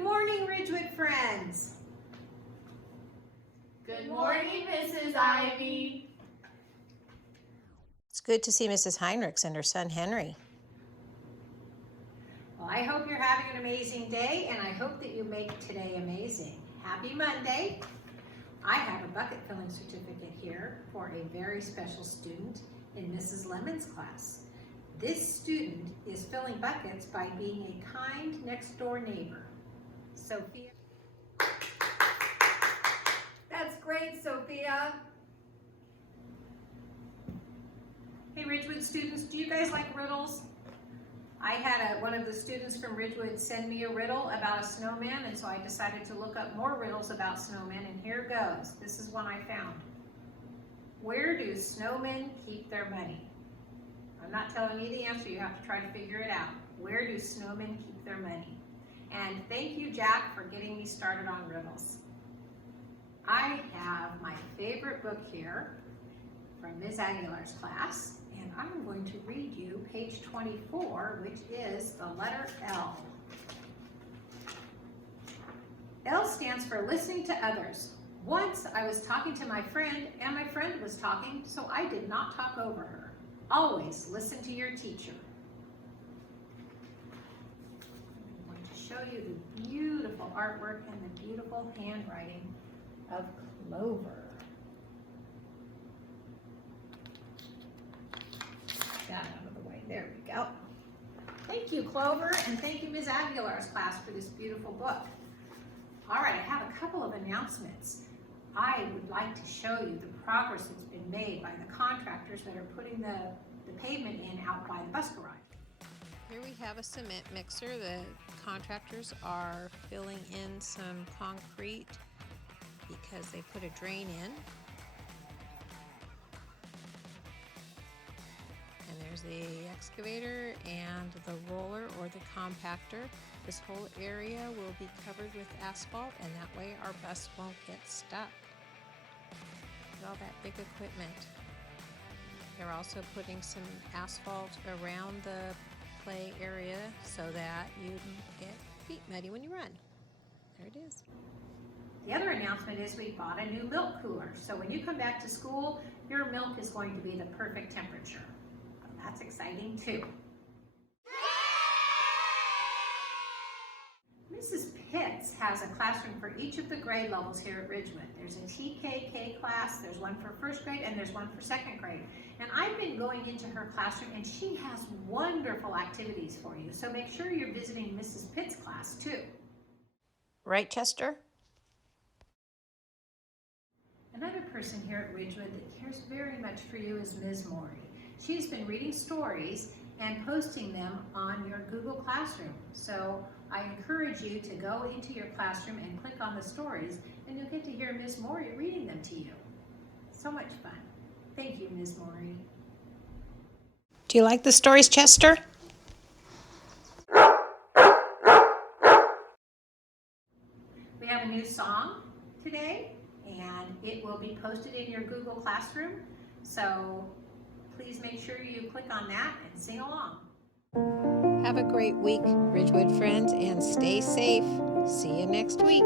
Good morning, Ridgewood friends. Good morning, Mrs. Ivy. It's good to see Mrs. Heinrichs and her son Henry. Well, I hope you're having an amazing day, and I hope that you make today amazing. Happy Monday. I have a bucket filling certificate here for a very special student in Mrs. Lemon's class. This student is filling buckets by being a kind next door neighbor. Sophia. That's great, Sophia. Hey Ridgewood students, do you guys like riddles? I had one of the students from Ridgewood send me a riddle about a snowman, and so I decided to look up more riddles about snowmen, and here goes. This is one I found. Where do snowmen keep their money? I'm not telling you the answer, you have to try to figure it out. Where do snowmen keep their money? And thank you, Jack, for getting me started on riddles. I have my favorite book here from Ms. Aguilar's class, and I'm going to read you page 24, which is the letter L. L stands for listening to others. Once I was talking to my friend, and my friend was talking, so I did not talk over her. Always listen to your teacher. I'm going to show you the beautiful artwork and the beautiful handwriting of Clover. That out of the way. There we go. Thank you, Clover, and thank you, Ms. Aguilar's class, for this beautiful book. All right, I have a couple of announcements. I would like to show you the progress that's been made by the contractors that are putting the pavement in out by the bus garage. Here we have a cement mixer. The contractors are filling in some concrete because they put a drain in. And there's the excavator and the roller or the compactor. This whole area will be covered with asphalt, and that way our bus won't get stuck. Look at all that big equipment. They're also putting some asphalt around the play area so that you don't get feet muddy when you run. There it is. The other announcement is we bought a new milk cooler. So when you come back to school, your milk is going to be the perfect temperature. That's exciting too. Mrs. Pitts has a classroom for each of the grade levels here at Ridgewood. There's a TKK class, there's one for first grade, and there's one for second grade. And I've been going into her classroom, and she has wonderful activities for you. So make sure you're visiting Mrs. Pitts' class too. Right, Chester? Another person here at Ridgewood that cares very much for you is Ms. Maury. She's been reading stories and posting them on your Google Classroom. So I encourage you to go into your classroom and click on the stories, and you'll get to hear Ms. Maury reading them to you. So much fun. Thank you, Ms. Maury. Do you like the stories, Chester? We have a new song today, and it will be posted in your Google Classroom. So please make sure you click on that and sing along. Have a great week, Ridgewood friends, and stay safe. See you next week.